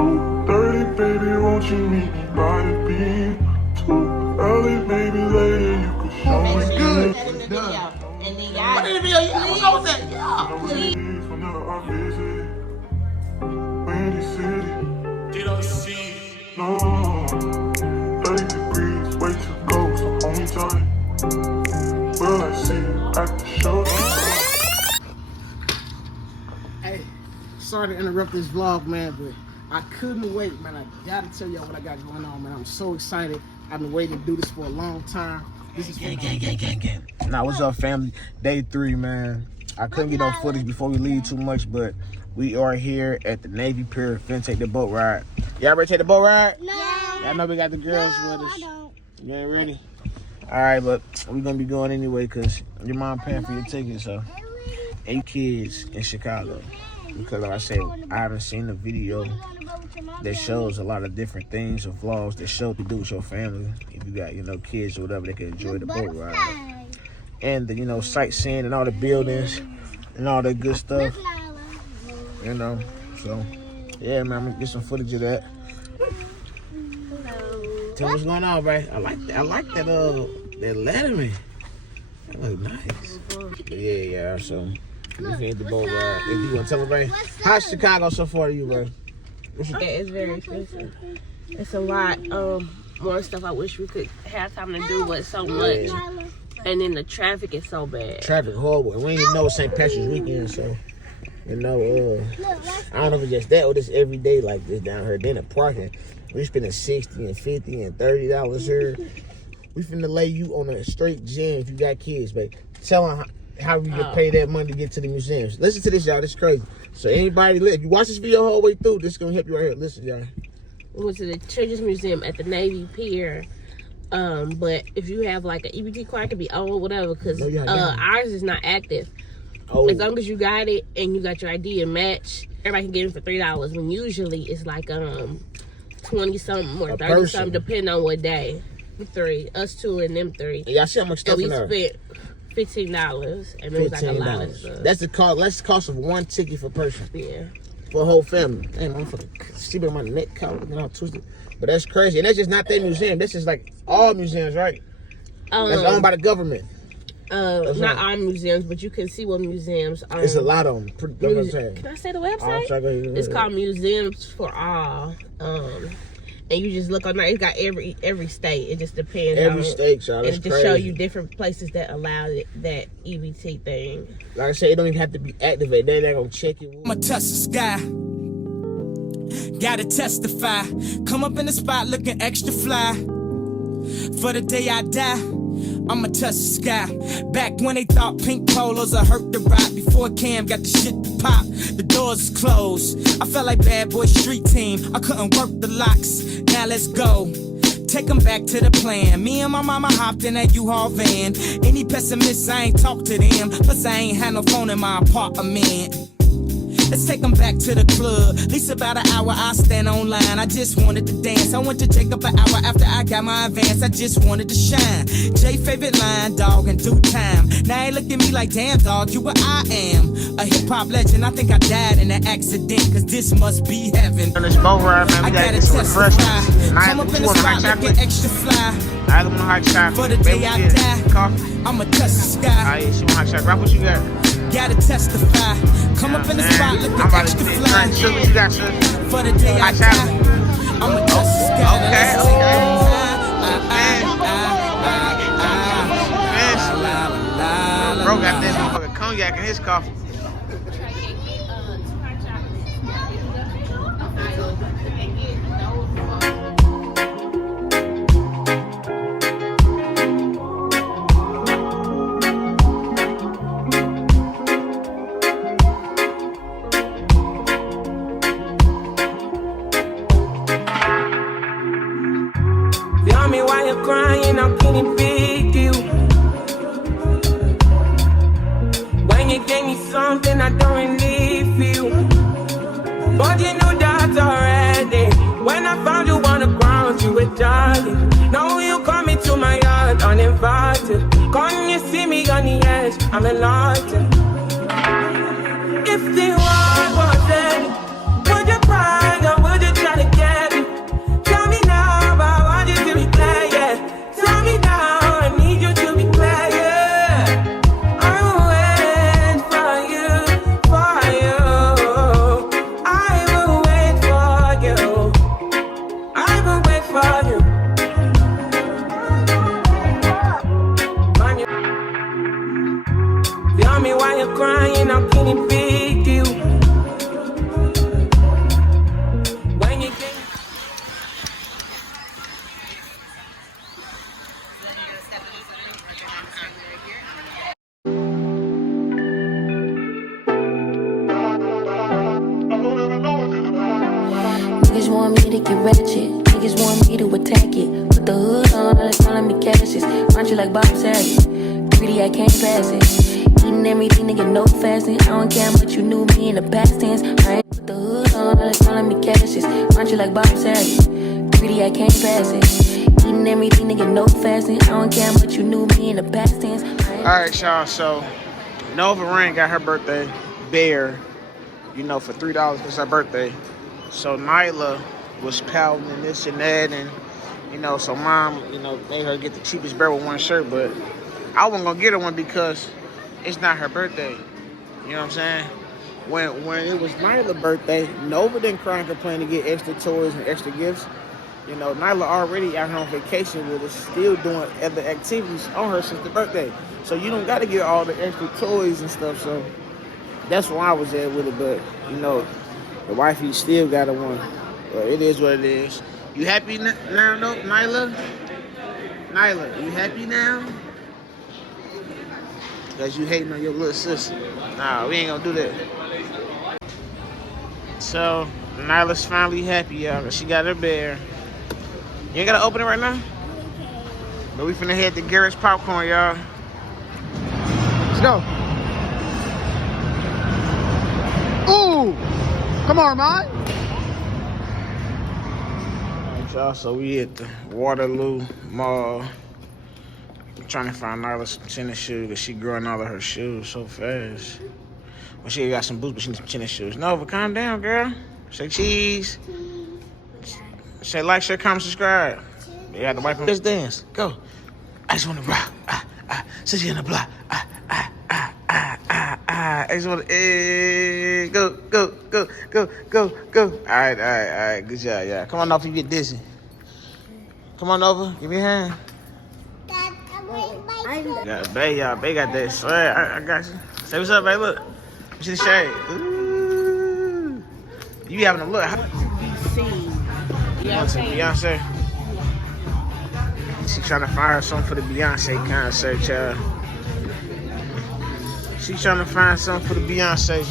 2:30, baby, won't you meet me by the beam? Too early, baby, later you could show me good. And then y'all in the video, yeah, what's up with that? Yeah, please. Whenever I visit Windy City, no, 30 degrees, way to go, so hold me tight. Will I see you at the show? Hey, sorry to interrupt this vlog, man, but I couldn't wait, man. I gotta tell y'all what I got going on, man. I'm so excited. I've been waiting to do this for a long time. This is gang. Now, what's up, family? Day 3, man. I couldn't get no footage before we leave too much, but we are here at the Navy Pier. Finna take the boat ride. Y'all ready to take the boat ride? No. Y'all know we got the girls with us. I don't. You ain't ready? All right, but we're gonna be going anyway because your mom paying for your ticket, so. And you kids in Chicago. Because like I said, I haven't seen a video that shows a lot of different things or vlogs that show what to do with your family. If you got, kids or whatever, they can enjoy the boat ride. And the, sightseeing and all the buildings and all that good stuff. So, yeah, man, I'm gonna get some footage of that. Tell me what's going on, bro. I like that Letterman. That look nice. Yeah, so we finna the boat ride. If you wanna tell me, bro, how's Chicago so far to you, bro? It's very expensive. It's a lot more stuff I wish we could have time to do, but so much. And then the traffic is so bad. Traffic horrible. We ain't even know it's St. Patrick's weekend, so I don't know if it's just that or this every day like this down here. Then the parking, we spending $60 and $50 and $30 here. We finna lay you on a straight gym if you got kids, babe. Tell them how you can pay that money to get to the museums. Listen to this, y'all. This is crazy. So anybody, if you watch this video the whole way through, this is gonna help you right here. Listen, y'all. We went to the Children's Museum at the Navy Pier. But if you have like an EBT card, it can be old, whatever, because ours is not active. Oh. As long as you got it and you got your ID and match, everybody can get it for $3. When usually it's like 20 something or 30 something, depending on what day. Us 2 and them 3. Y'all see how much stuff in there? We spent $15, and it was like a lot of stuff. That's the cost. That's the cost of one ticket per person. Yeah. For a whole family. Damn, I'm sleeping on my neck, looking all twisted. But that's crazy, and that's just not that museum. That's just like all museums, right? That's owned by the government. Not all museums, but you can see what museums are. It's a lot of them. Can I say the website? It's called Museums for All. And you just look on there. It's got every state. It just depends. Every state, y'all. That's and it just show you different places that allow that EBT thing. Like I said, it don't even have to be activated. They're gonna check it. I'ma touch the sky. Gotta testify. Come up in the spot looking extra fly. For the day I die, I'ma touch the sky. Back when they thought pink polos would hurt the ride. Before Cam got the shit to pop, the doors is closed. I felt like bad boy street team. I couldn't work the locks. Now let's go. Take them back to the plan. Me and my mama hopped in that U-Haul van. Any pessimists, I ain't talk to them. Plus I ain't had no phone in my apartment. Let's take them back to the club. At least about an hour I stand online. I just wanted to dance. I went to Jacob an hour after I got my advance. I just wanted to shine. Jay favorite line, dog, in due time. Now they look at me like, damn, dog, you what I am. A hip-hop legend. I think I died in an accident, cause this must be heaven. On this boat ride, man, we gotta get some refreshments. Come up in the spot looking extra fly. I want hot chocolate. For the day I die, coffee. I'ma touch the sky. Alright, she want hot chocolate. Rock what you got? Gotta testify. Come up in the spot looking extra fly. What you got, sir? For the day I die, I'ma touch the sky. Okay. Bro got this motherfucking cognac in his coffee. Tell me why you're crying, how can it be you? When you gave me something I don't really feel, but you knew that already. When I found you on the ground, you were darling. Now you come into my yard uninvited. Come you see me on the edge, I'm enlightened. If the world was dead, would you cry or would you try Niggas want me to get ratchet. Niggas want me to attack it. Put the hood on, all they calling me Cassius. Aren't you like Bob Saget? Greedy, I can't pass it. Eating everything, nigga, no fasting. I don't care much you knew me in the past tense. I ain't put the hood on, all they calling me Cassius. Aren't you like Bob Saget? Greedy, I can't pass it. Eating everything, nigga, no fasting. I don't care much you knew me in the past tense. Alright, y'all, so Nova Rain got her birthday bear, you know, for $3 because it's her birthday. So Nyla was pouting and this and that, and you know, so mom, you know, made her get the cheapest bear with one shirt, but I wasn't gonna get her one because it's not her birthday. You know what I'm saying? When it was Nyla's birthday, Nova didn't cry and complain to get extra toys and extra gifts. You know, Nyla already out here on vacation with us, still doing other activities on her since the birthday. So you don't gotta get all the extra toys and stuff. So that's where I was at with it. But you know, the wifey still got a one. But it is what it is. You happy now, though, Nyla? Nyla, you happy now? Because you hating on your little sister. Nah, we ain't gonna do that. So, Nyla's finally happy, y'all, because she got her bear. You ain't gotta open it right now? But we finna head to Garrett's Popcorn, y'all. Let's go. Ooh! Come on, man. Alright, y'all, so we at the Waterloo Mall. I'm trying to find Nyla some tennis shoes because she growing all of her shoes so fast. Well, she got some boots, but she needs some tennis shoes. Nova, calm down, girl. Say cheese. Say like, share, comment, subscribe. You got to wipe on this dance. Go. I just want to rock. Since you're in the block. I just want to, go. All right. Good job, yeah. Come on, Nova, you get dizzy. Come on, Nova, give me a hand. Yeah, Bay, y'all. Bay got that swag. I got you. Say what's up, Bay. Look. You see the shade. Ooh. You be having a look. Beyonce. She trying to find her something for the Beyonce concert, y'all. She trying to find something for the Beyonce.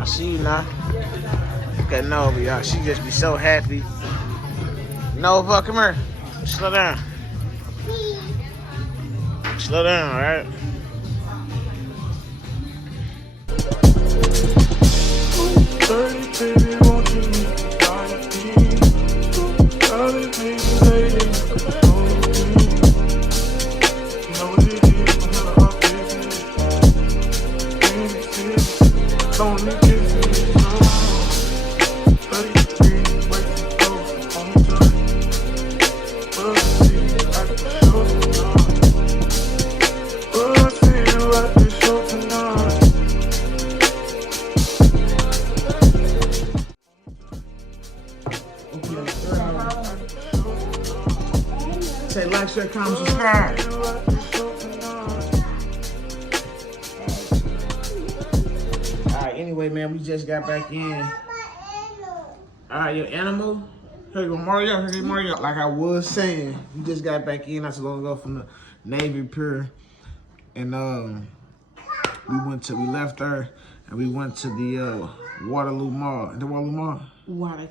I see you now. Look at Nova, y'all. She just be so happy. Nova, come here. Slow down. Slow down, all right? Baby, won't you like me? Gotta be lady, you know what it is, none of our business. Don't need kisses, no. 33, wait to go, on time. But see, I can show tonight. But I feel like this show tonight. Say like, share, comment, subscribe. Alright, anyway, man, we just got back in. Alright, your animal? Here you go, Mario. Here you go, Mario. Like I was saying, we just got back in not so long ago from the Navy Pier. And we left there and we went to the Waterloo Mall. The Waterloo Mall? Water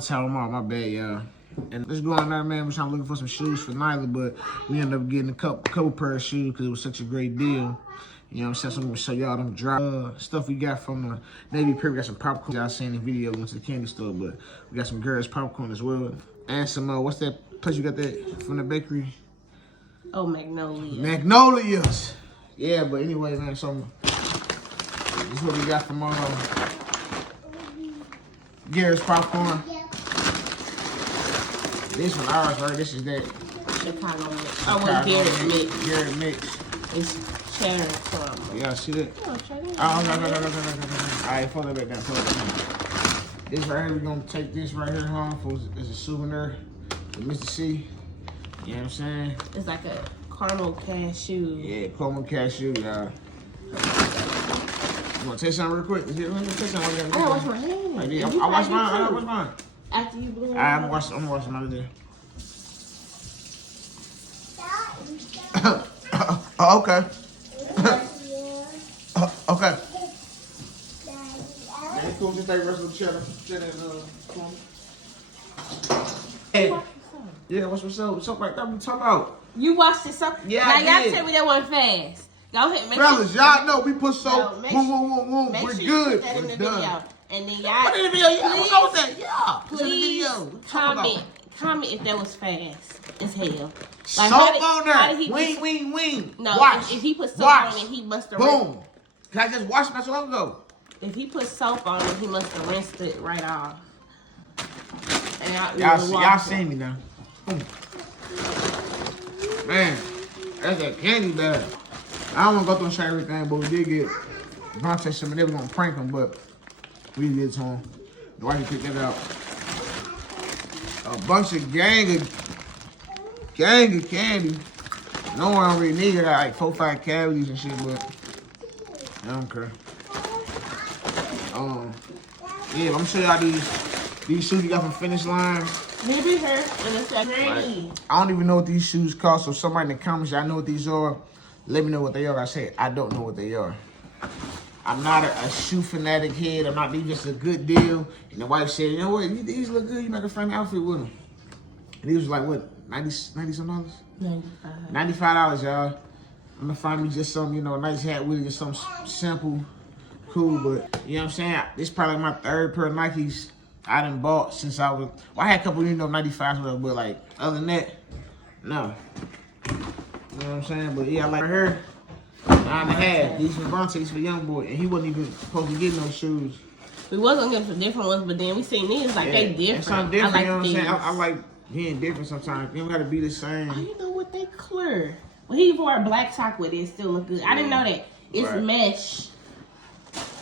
Tower Mall, my bad, y'all. And let's go on there, man. We're trying to look for some shoes for Nyla, but we ended up getting a couple pair of shoes because it was such a great deal. You know what I'm saying? So I'm going to show y'all them drop stuff we got from the Navy Pier. We got some popcorn. Y'all seen the video, we went to the candy store, but we got some girls' popcorn as well. And some, what's that place you got that from the bakery? Oh, Magnolia. Magnolias. Yeah, but anyway, man, so this is what we got from Garrett's Popcorn. This one ours, right? This is that Chicago mix. Oh, well, Garrett mix. Garrett mix. It's cherry crumble. Y'all see that? Oh, check it Oh, out. no. All right, fold that back down. This right here, we're going to take this right here home as a souvenir to Mr. C. You know what I'm saying? It's like a caramel cashew. Yeah, caramel cashew, y'all. You want to taste something real quick? Let me taste something. I gotta wash my hands. Right there. I wash mine. I gotta wash mine. After you blew it I'm gonna wash mine there. Oh, okay. Okay. cool. Just like the rest of the cheddar and Hey. Yeah, what's up? What's up like that we talking about? You watched it so. Yeah, now I y'all did. tell me that wasn't fast. Go ahead, Fellas, y'all know we put soap. Make We're sure good. you put that in We're the done. video. And then y'all Put it in the video. Yeah, what's up with that? Yeah. Put it in the please video. comment if that was fast as hell. Like, Soap on there. Wing. No, Wash. if he put soap Wash. on it, he must have Boom. Can I just wash it not so long ago? If he put soap on it, he must have rinsed it right off. And Y'all seen me now. Man, that's that candy bag. I don't want to go through and show everything, but we did get Vontae some, and they were going to prank him, but we did to him. The wife picked that out. A bunch of gang of candy. No one really need it. Like 4 or 5 cavities and shit, but I don't care. Yeah, I'm gonna show y'all these shoes you got from Finish Line. Maybe her and it's like I don't even know what these shoes cost, so somebody in the comments, y'all know what these are. Let me know what they are. I say I don't know what they are. I'm not a shoe fanatic head. I'm not. These just a good deal. And the wife said, you know what? These look good. You make a fun outfit with them. And these was like what, $90 some dollars? $95, y'all. I'm gonna find me just some, nice hat with it, just something simple, cool. But you know what I'm saying? This is probably my 3rd pair of Nikes I done bought since I was. Well, I had a couple, 95s, but like other than that, no. You know what I'm saying? But yeah, I like her. 9.5. These from Vontae's for young boy, and he wasn't even supposed to get no shoes. We was gonna get some different ones, but then we seen these like they different. It's something different. I like you know what I'm saying? these. I like being different sometimes. You don't gotta be the same. Oh, you know what? They clear. Well, he wore a black sock with it. It still look good. I didn't know that. It's mesh.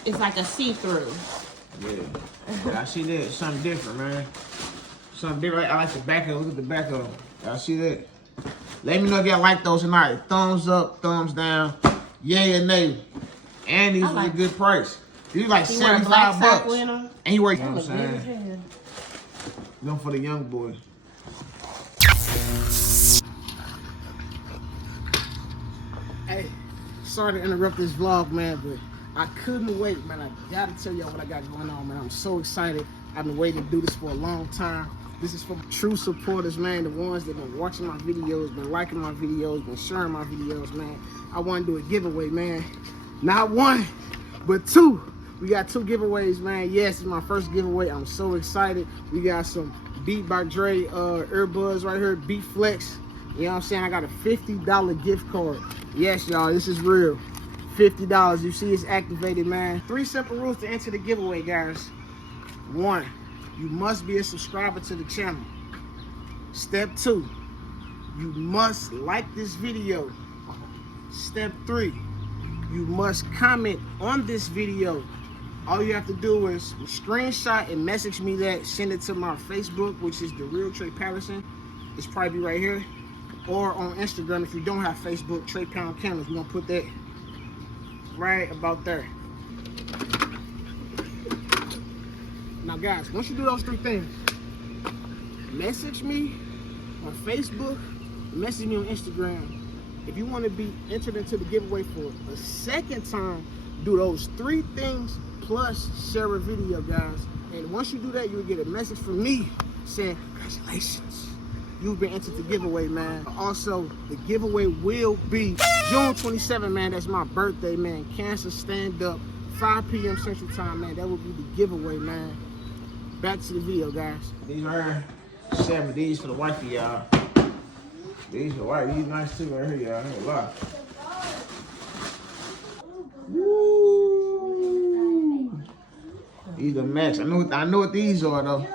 It's like a see-through. Yeah, I see that. It's something different, man. Something different. I like the back of it. Look at the back of them. Y'all see that? Let me know if y'all like those or not. Thumbs up, thumbs down, yay or nay. And these was a good price. These like $75. And he wear, you know what I'm saying? Going for the young boy. Hey, sorry to interrupt this vlog, man, but I couldn't wait, man. I gotta tell y'all what I got going on, man. I'm so excited. I've been waiting to do this for a long time. This is for true supporters, man. The ones that been watching my videos, been liking my videos, been sharing my videos, man. I want to do a giveaway, man. Not one, but 2. We got 2 giveaways, man. Yes, it's my first giveaway. I'm so excited. We got some Beat by Dre earbuds right here, Beat Flex. You know what I'm saying? I got a $50 gift card. Yes, y'all, this is real. $50. You see it's activated, man. 3 simple rules to enter the giveaway, guys. 1, you must be a subscriber to the channel. Step 2, you must like this video. Step 3, you must comment on this video. All you have to do is screenshot and message me that, send it to my Facebook, which is The Real Trey Patterson. It's probably right here. Or on Instagram, if you don't have Facebook, Trey Pound Cameras. We're gonna put that right about there. Now guys, once you do those 3 things, message me on Facebook, message me on Instagram. If you want to be entered into the giveaway for a second time, do those 3 things plus share a video, guys. And once you do that, you'll get a message from me saying, congratulations, you've been entered the giveaway, man. Also, the giveaway will be June 27, man. That's my birthday, man. Cancer Stand Up, 5 p.m. Central Time, man. That will be the giveaway, man. Back to the video, guys. These are 7. These for the wifey, y'all. These for the wife. These nice too right here, y'all. I ain't gonna lie. Woo! These are max. I know what these are though.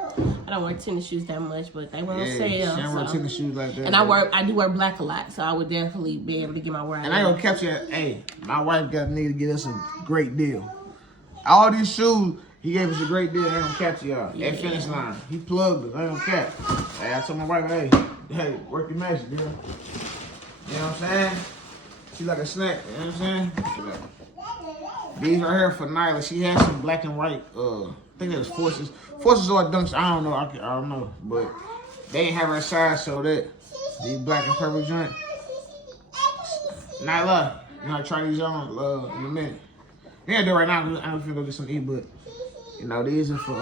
I don't wear tennis shoes that much, but they won't sell. I don't wear tennis shoes like that. And I do wear black a lot, so I would definitely be able to get my wear. And I ain't gonna catch you. Hey, my wife got need to get us a great deal. All these shoes, he gave us a great deal. I ain't gonna catch y'all. Yeah. At Finish Line, he plugged us. I ain't gonna catch. Hey, I told my wife, hey, work your magic, girl. You know what I'm saying? She like a snack. You know what I'm saying? These right here for Nyla. She has some black and white. I think that was Forces. Forces or Dunks. I don't know. I don't know. But they ain't have her size, so that these black and purple joint. Nyla, you know, try these on in a minute. Yeah, do right now. I don't feel go get some eat, but You know, these are for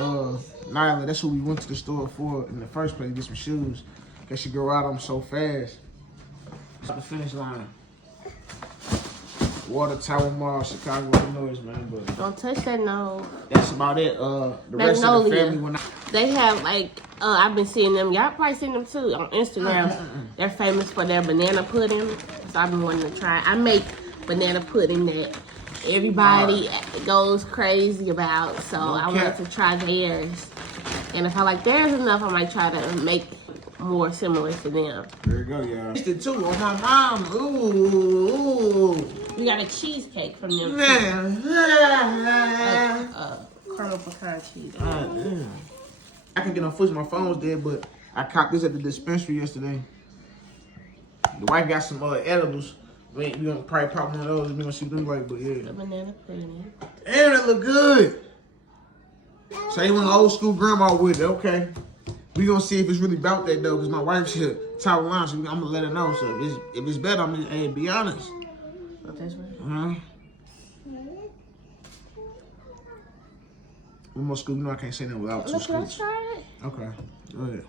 Nyla. That's what we went to the store for in the first place, to get some shoes. Cause she grow out them so fast. It's the finish line. Water Tower Mall, Chicago, Illinois, man. But Don't touch that nose. that's about it. The rest of the family when They have like I've been seeing them. Y'all probably seen them too on Instagram. They're famous for their banana pudding. So I've been wanting to try. I make banana pudding that everybody goes crazy about. So I wanted to try theirs. And if I like theirs enough, I might try to make more similar to them. There you go, y'all. Tasted it too on my mom. Ooh. We got a cheesecake from them. Caramel pecan cheese. I can get on foot. My phone was dead, but I copped this at the dispensary yesterday. The wife got some edibles. We gonna probably pop one of those. We gonna see what they look like, but yeah. The banana pudding. Damn, that look good. Say when old school grandma with it, okay. We gonna see if it's really about that though, cause my wife's here, top of line, so I'm gonna let her know. So if it's better, I'm gonna be honest. One more scoop. You know I can't say that without two scoops. Okay, go ahead.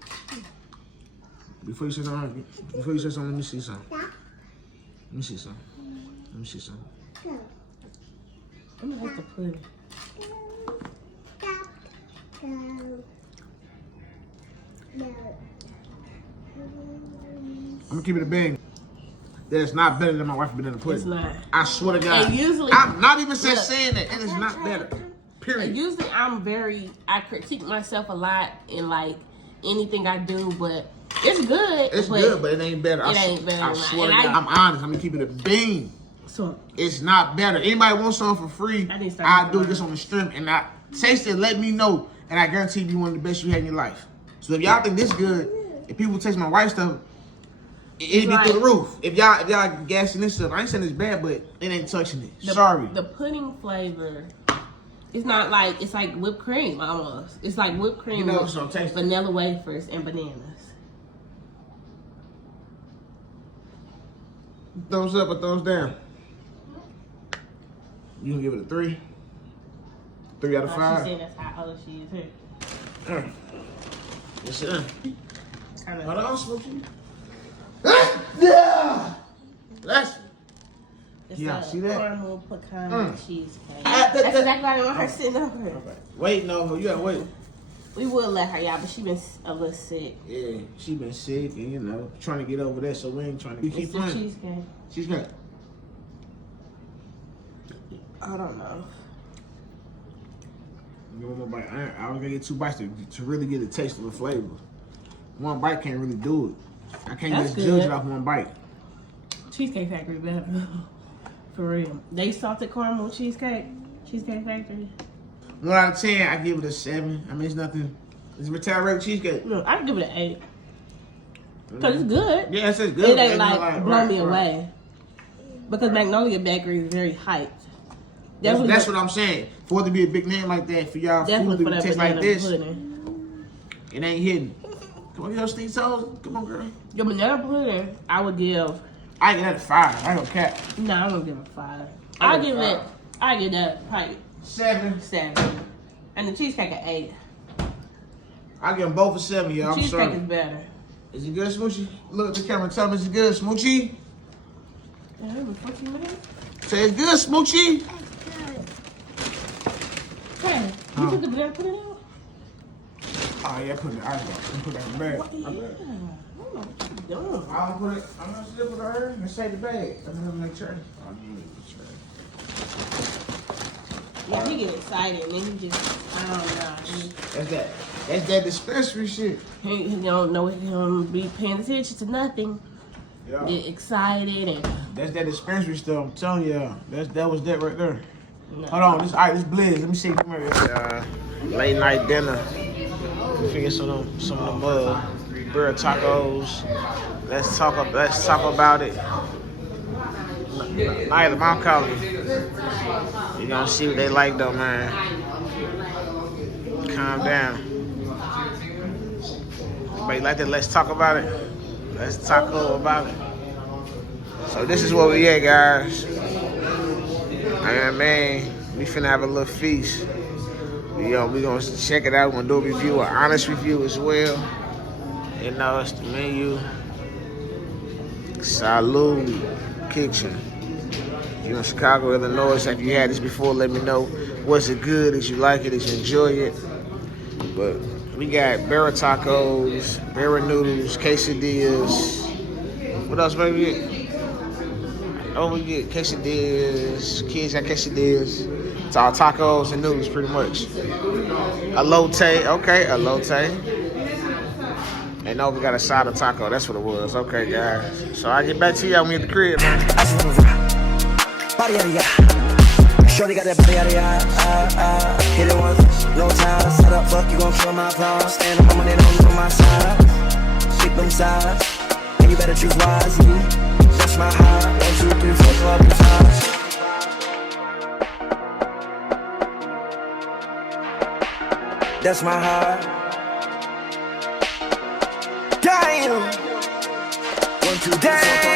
Before you say something, let me see something. Let me see something. I'm gonna have to put it. I'm gonna keep it a bang. That is not better than my wife banana pudding. It's not. I swear to God. And usually, I'm not even saying that. It is not better. Period. Usually I critique myself a lot in like anything I do, but it's good. It's good, but it ain't better. It ain't better. I swear to God, I'm honest. I'm gonna keep it a bean. So it's not better. Anybody want something for free, I'll do this on the stream. And I taste it, let me know. And I guarantee you one of the best you had in your life. So if y'all think this good, if people taste my wife's stuff, it'd be through the roof. If y'all gassing this stuff, I ain't saying it's bad, but it ain't touching it. Sorry. The pudding flavor, it's not like, it's like whipped cream almost. It's like whipped cream with vanilla wafers and bananas. Thumbs up or thumbs down? You gonna give it a 3? 3 out of 5? She said that's how old she is here. Yes, sir. Hold on, Smokey. That's yeah, see that? Caramel pecan cheesecake. That's exactly why I want her sitting over here. Okay. Wait, no, you gotta wait. We would let her, y'all, but she been a little sick. Yeah, she been sick and, you know, trying to get over that, so we ain't trying to keep playing. Cheesecake. Cheesecake. I don't know. Give one more bite. I was gonna get 2 bites to really get a taste of the flavor. One bite can't really do it. I can't just judge it off one bite. Cheesecake Factory better. For real. They salted caramel Cheesecake Factory. 1 out of 10, I give it a 7. I mean, it's nothing. It's Metallic regular cheesecake. No, I'd give it an 8. Because it's good. Yeah, it's good. It ain't like blow me away. Because Magnolia Bakery is very hyped. That's what I'm saying. For it to be a big name like that, for y'all food to taste like this, pudding. It ain't hidden. Come on, your Steve toes. Come on, girl. Your banana pudding, I would give. I give that a 5. I don't cap. No, I'm gonna give it a 5. I give that probably 7. 7. And the cheesecake an 8. I give them both a 7, y'all. I'm sorry. Cheesecake is better. Is it good, Smoochie? Look at the camera and tell me it's good, Smoochie. Say it's good, Smoochie. Hey, you took the banana pudding out? Oh yeah, put it. I put that in the bag. What you doing? I'll put it. I'm gonna slip it to her and say the bag. I'm gonna make sure. Yeah, he get excited and then he just, I don't know. That's that dispensary shit. He don't know, he don't be paying attention to nothing. Yeah. Get excited and. That's that dispensary stuff. I'm telling you, that was that right there. No. Hold on, this Blizz. Let me see. Come here. Late night dinner. Figure some of them bird tacos. Let's talk about it. Nyla, mom calling me. You gonna see what they like though, man. Calm down. But you like that? Let's talk about it. Let's talk about it. So this is where we at, guys. I mean, we finna have a little feast. We're gonna check it out. We're gonna do a review, an honest review as well. You know, it's the menu. Salud Kitchen. If you're in Chicago, Illinois, if you had this before, let me know. Was it good? Did you like it? Did you enjoy it? But we got Barra tacos, Barra noodles, quesadillas. What else, baby? Oh, we get quesadillas. Kids got quesadillas. It's all tacos and noodles, pretty much. Elote, okay, elote. And no, we got a side of taco. That's what it was. Okay, guys. So I get back to y'all when we at the crib, man. Body out of ya. Shorty got that body out of ya. Hit it once, no time. Set up, fuck, you gon' kill my applause. Stand up, my money on my side. Keep them sides. And you better choose wisely. That's my high. 1, 2, 3, 4, 5. That's my high. Damn. 1, 2, 3, 4, 5.